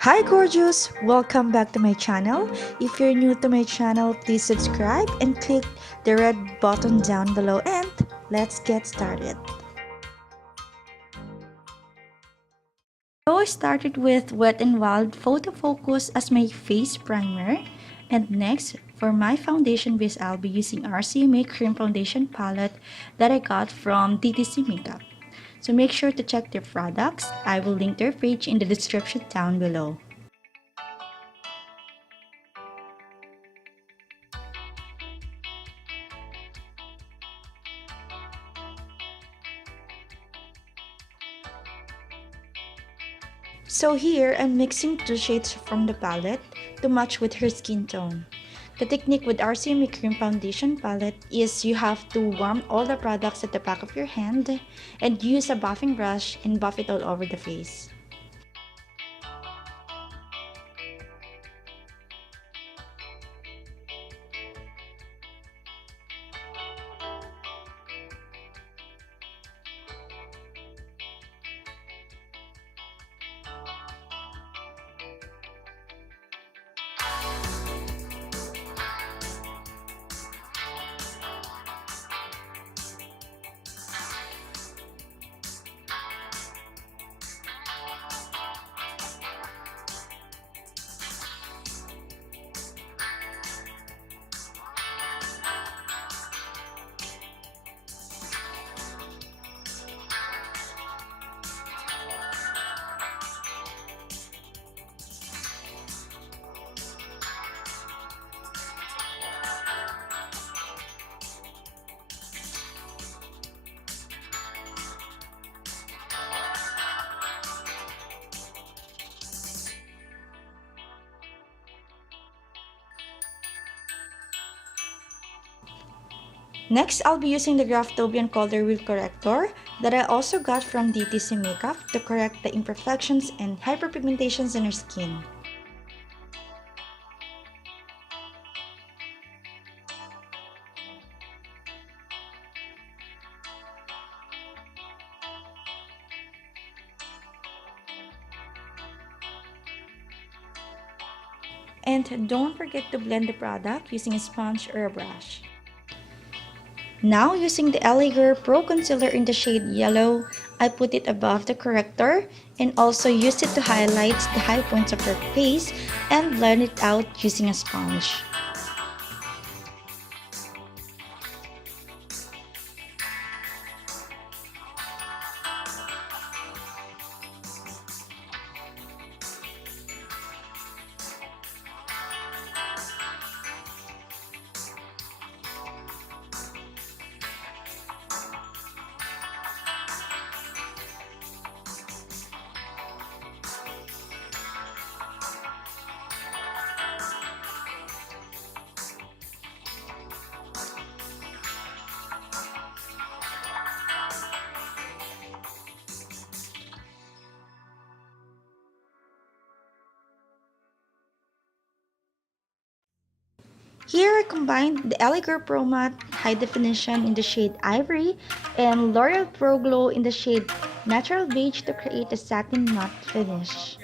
Hi gorgeous! Welcome back to my channel. If you're new to my channel, please subscribe and click the red button down below and let's get started. So I started with Wet n Wild Photo Focus as my face primer. And next, for my foundation base, I'll be using RCMA Cream Foundation Palette that I got from DTC Makeup. So make sure to check their products. I will link their page in the description down below. So here, I'm mixing two shades from the palette to match with her skin tone. The technique with RCMA Cream Foundation Palette is you have to warm all the products at the back of your hand and use a buffing brush and buff it all over the face. Next, I'll be using the Graftobian Color Wheel Corrector that I also got from DTC Makeup to correct the imperfections and hyperpigmentations in her skin. And don't forget to blend the product using a sponge or a brush. Now, using the LA Girl Pro Concealer in the shade Yellow, I put it above the corrector and also used it to highlight the high points of her face and blend it out using a sponge. Here I combined the LA Girl Pro Matte High Definition in the shade Ivory and L'Oreal Pro Glow in the shade Natural Beige to create a satin matte finish.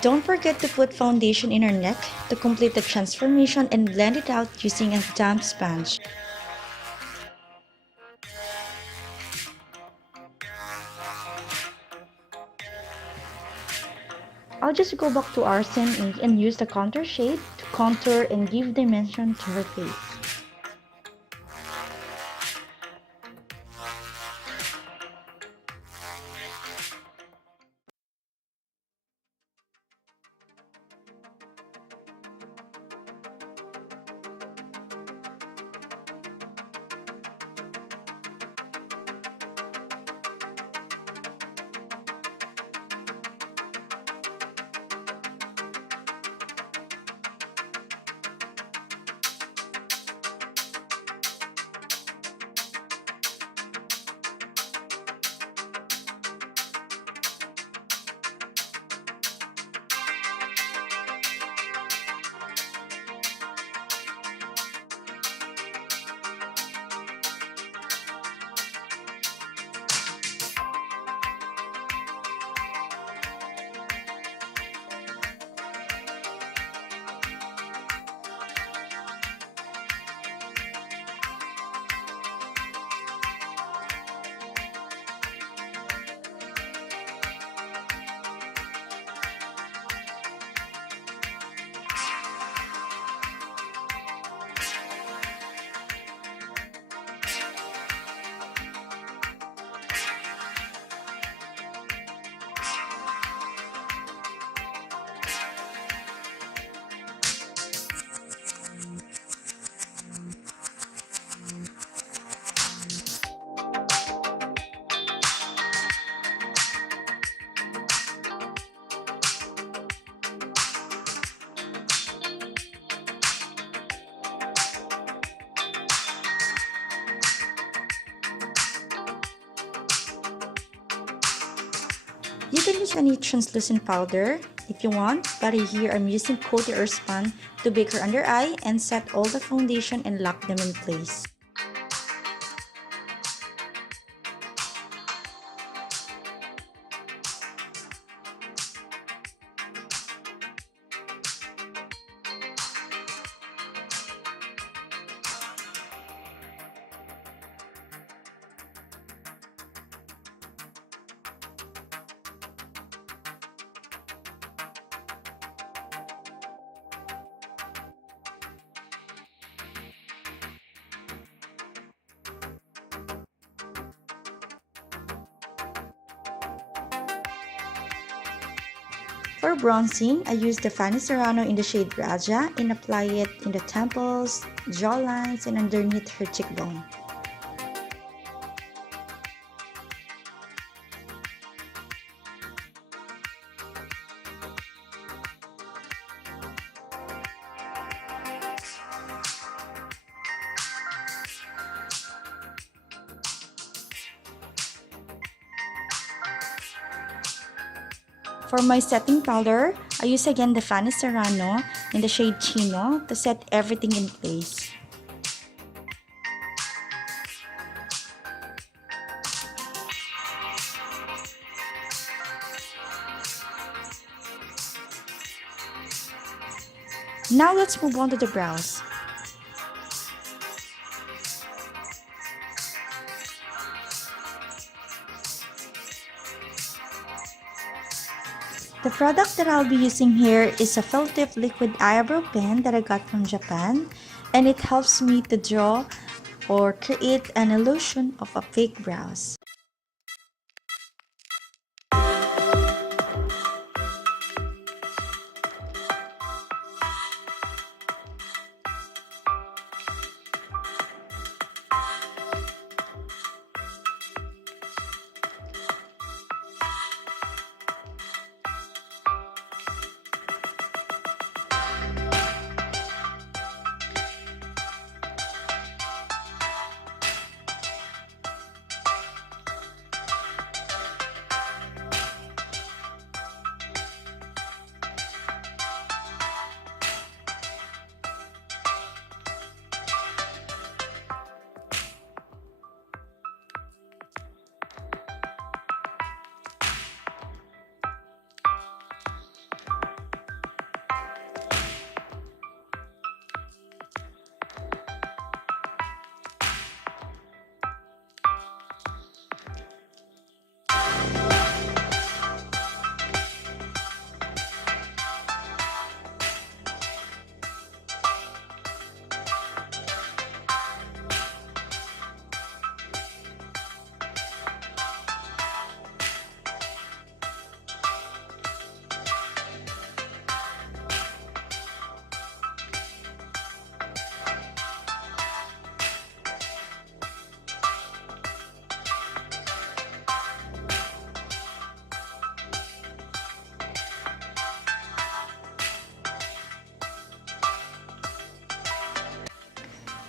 Don't forget to put foundation in our neck to complete the transformation and blend it out using a damp sponge. I'll just go back to our same ink and use the contour shade to contour and give dimension to her face. You can use any translucent powder if you want, but here I'm using Coty airspun to bake her under eye and set all the foundation and lock them in place. For bronzing, I use the Fanny Serrano in the shade Rajah and apply it in the temples, jawlines, and underneath her cheekbone. For my setting powder, I use again the Fanny Serrano in the shade Chino to set everything in place. Now let's move on to the brows. The product that I'll be using here is a fell tip liquid eyebrow pen that I got from Japan, and it helps me to draw or create an illusion of a fake brows.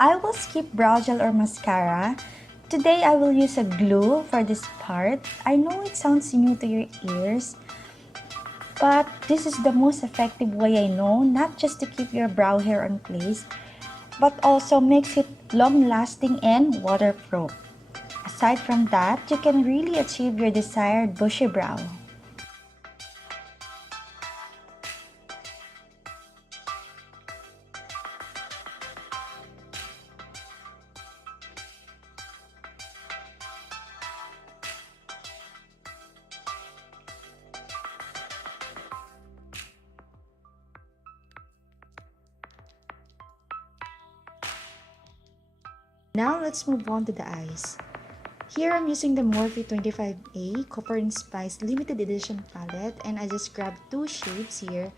I will skip brow gel or mascara. Today I will use a glue for this part. I know it sounds new to your ears, but this is the most effective way I know, not just to keep your brow hair on place, but also makes it long-lasting and waterproof. Aside from that, you can really achieve your desired bushy brow. Now let's move on to the eyes. Here I'm using the Morphe 25A Copper and Spice limited edition palette, and I just grabbed two shades here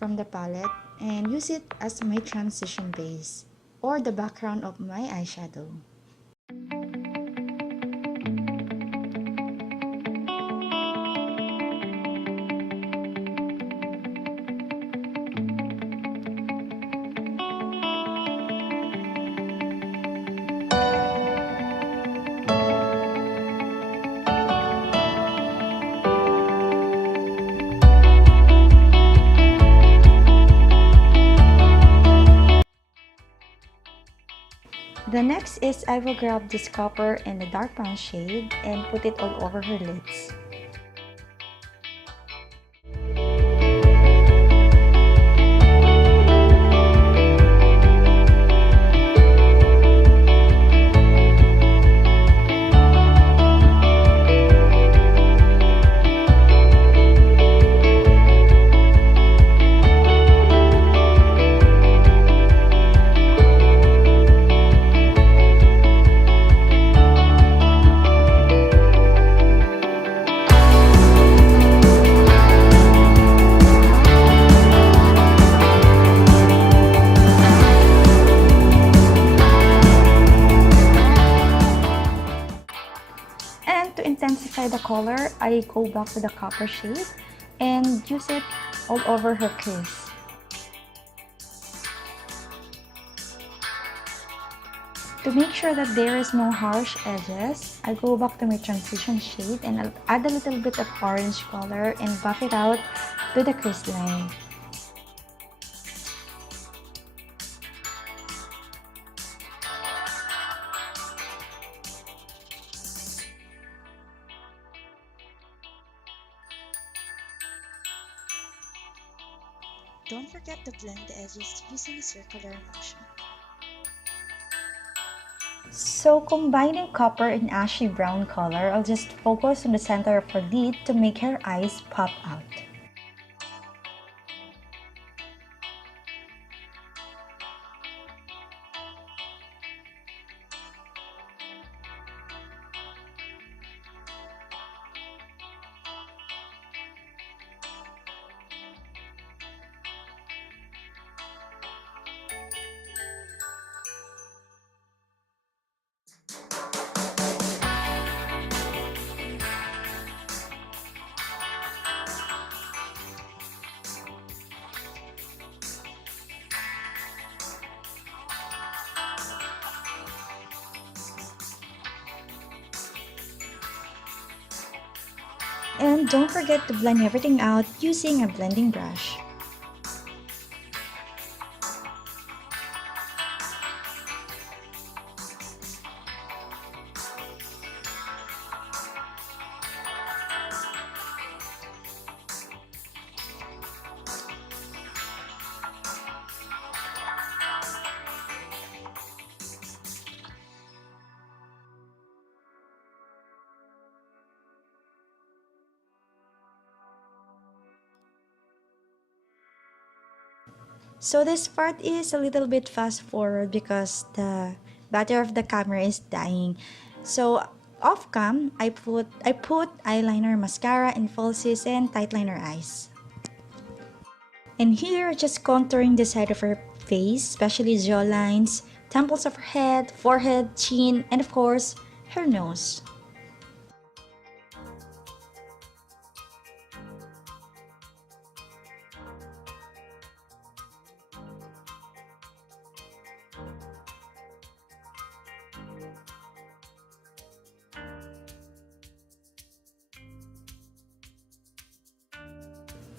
from the palette and use it as my transition base or the background of my eyeshadow. The next is I will grab this copper and the dark brown shade and put it all over her lids. And to intensify the color, I go back to the copper shade and use it all over her crease. To make sure that there is no harsh edges, I go back to my transition shade and I'll add a little bit of orange color and buff it out to the crease line. Don't forget to blend the edges using a circular motion. So combining copper and ashy brown color, I'll just focus on the center of her lid to make her eyes pop out. And don't forget to blend everything out using a blending brush. So this part is a little bit fast forward because the battery of the camera is dying. So off cam, I put eyeliner, mascara, and falsies and tight liner eyes. And here, just contouring the side of her face, especially jawlines, temples of her head, forehead, chin, and of course, her nose.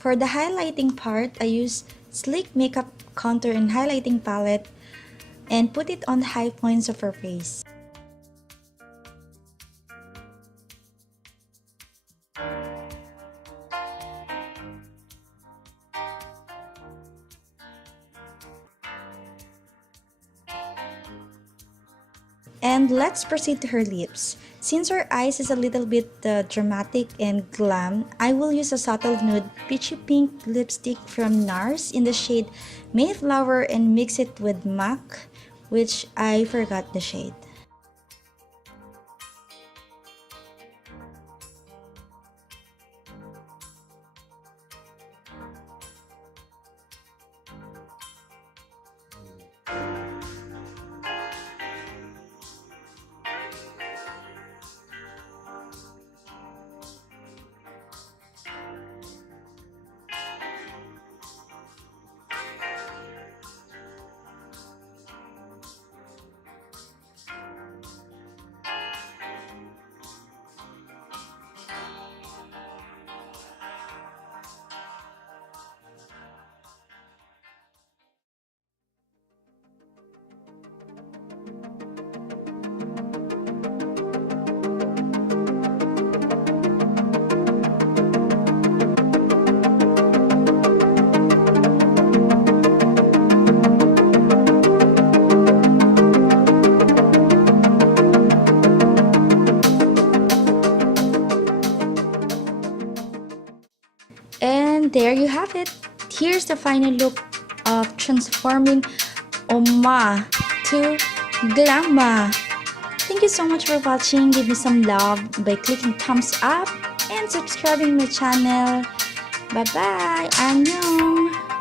For the highlighting part, I use Sleek Makeup Contour and Highlighting Palette and put it on the high points of her face. And let's proceed to her lips. Since her eyes is a little bit dramatic and glam, I will use a subtle nude peachy pink lipstick from NARS in the shade Mayflower and mix it with MAC, which I forgot the shade. And there you have it. Here's the final look of transforming OMMA to GLAMMA. Thank you so much for watching. Give me some love by clicking thumbs up and subscribing my channel. Bye bye. Annyeong.